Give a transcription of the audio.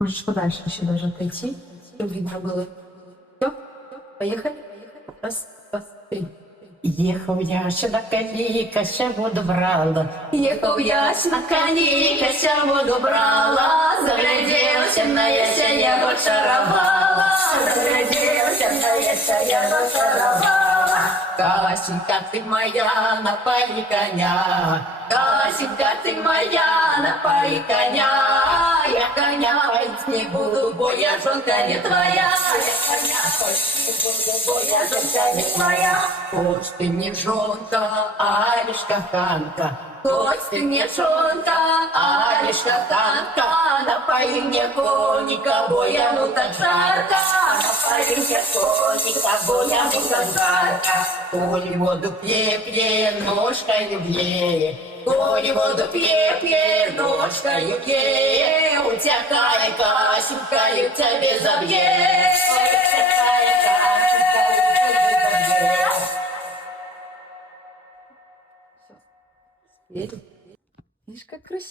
Можешь подальше еще даже отойти, чтобы видно было. Все, поехали. Раз, два, три. Ехав я ще на коні, кася воду брала. Ехал я на коні, кася воду брала, загляделся на ясень, я очаровала, загляделся на ясень, я очаровала. Касенька, ты моя, напои коня. Касенька, ты моя, напои коня, я коня поить не буду, бо я жонка не твоя, я коня поить не буду, бо я жонка не твоя. Хоть ты не жонка, а лишь каханка. Хоть ты не жонка, а лишь катанка, напои мне коника, бо я ну так жарко, напои мне коника, бо я ну так жарко. Коли воду пье, ножкой бье. Коли воду пье, ножкою пье, у тебя кая Касенька, и у тебя безобье. Видишь, как красиво.